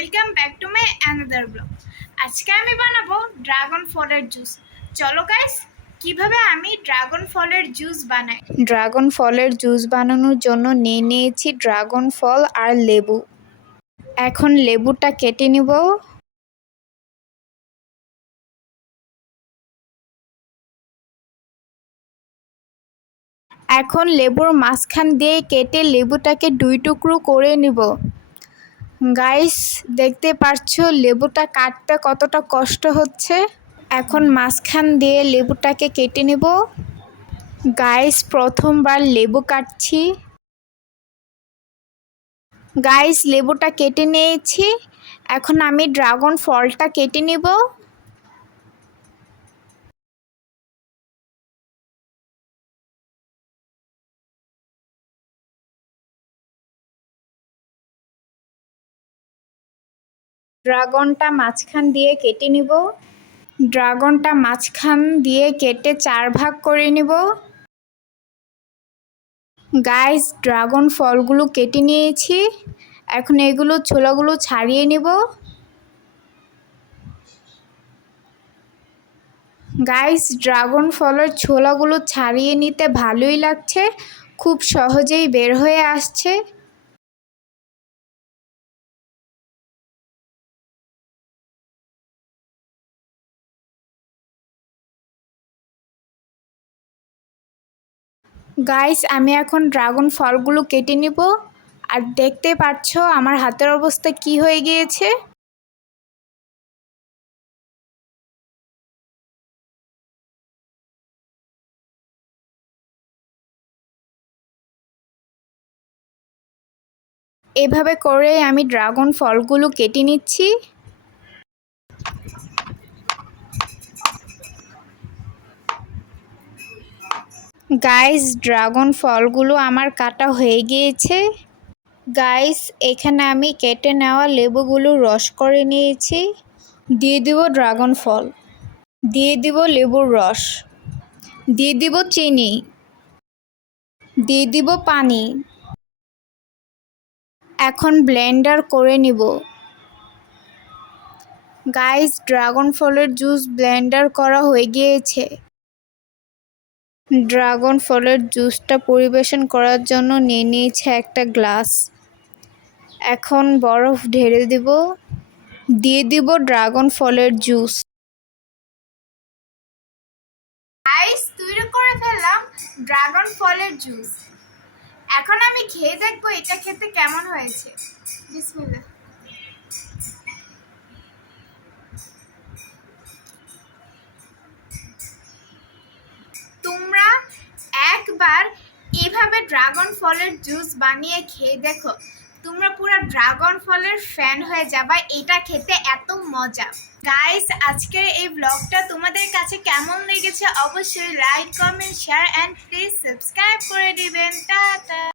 Welcome back to my another blog. আজকে আমি বানাবো ড্রাগন ফলের জুস। চলো গাইস, কিভাবে আমি ড্রাগন ফলের জুস বানাই। ড্রাগন ফলের জুস বানানোর জন্য নিয়েছি ড্রাগন ফল আর লেবু। এখন লেবুটা কেটে নিব। এখন লেবুর মাঝখান দিয়ে কেটে লেবুটাকে 2 টুকরো করে নিব। গাইস, দেখতে পাচ্ছো লেবুটা কাটতে কতটা কষ্ট হচ্ছে। এখন মাঝখান দিয়ে লেবুটাকে কেটে নেব। গাইস, প্রথমবার লেবু কাটছি। গাইস, লেবুটা কেটে নিয়েছি। এখন আমি ড্রাগন ফলটা কেটে নেব। ড্রাগনটা মাঝখান দিয়ে কেটে নিব। ড্রাগনটা মাঝখান দিয়ে কেটে 4 ভাগ করে নিব। গাইস, ড্রাগন ফলগুলো কেটে নিয়েছি। এখন এগুলো ছোলাগুলো ছাড়িয়ে নিব। গাইস, ড্রাগন ফলের ছোলাগুলো ছাড়িয়ে নিতে ভালোই লাগছে, খুব সহজেই বের হয়ে আসছে। গাইস, আমি এখন ড্রাগন ফলগুলো কেটে নিব। আর দেখতে পাচ্ছ আমার হাতের অবস্থা কি হয়ে গিয়েছে। এভাবে করে আমি ড্রাগন ফলগুলো কেটে নিচ্ছি। গাইস, ড্রাগন ফলগুলো আমার কাটা হয়ে গিয়েছে। গাইস, এখানে আমি কেটে নেওয়া লেবুগুলো রস করে নিয়েছি। দিয়ে দিব ড্রাগন ফল, দিয়ে দিব লেবুর রস, দিয়ে দিব চিনি, দিয়ে দিব পানি। এখন ব্লেন্ডার করে নিব। গাইস, ড্রাগন ফলের জুস ব্লেন্ডার করা হয়ে গিয়েছে। ড্রাগন ফলের জুসটা পরিবেশন করার জন্য নিয়েছি একটা গ্লাস। এখন বরফ ঢেলে দিব, দিয়ে দিব ড্রাগন ফলের জুস। গাইস, তৈরি করে ফেললাম ড্রাগন ফলের জুস। এখন আমি খেয়ে দেখবো এটা খেতে কেমন হয়েছে। বিসমিল্লাহ। তোমরা একবার এভাবে ড্রাগন ফলের জুস বানিয়ে খেয়ে দেখো, তোমরা পুরো ড্রাগন ফলের ফ্যান হয়ে যাবে। এটা খেতে এত মজা। গাইস, আজকের এই ব্লগটা তোমাদের কাছে কেমন লেগেছে অবশ্যই like, comment, share and please subscribe করে দিবেন। টাটা।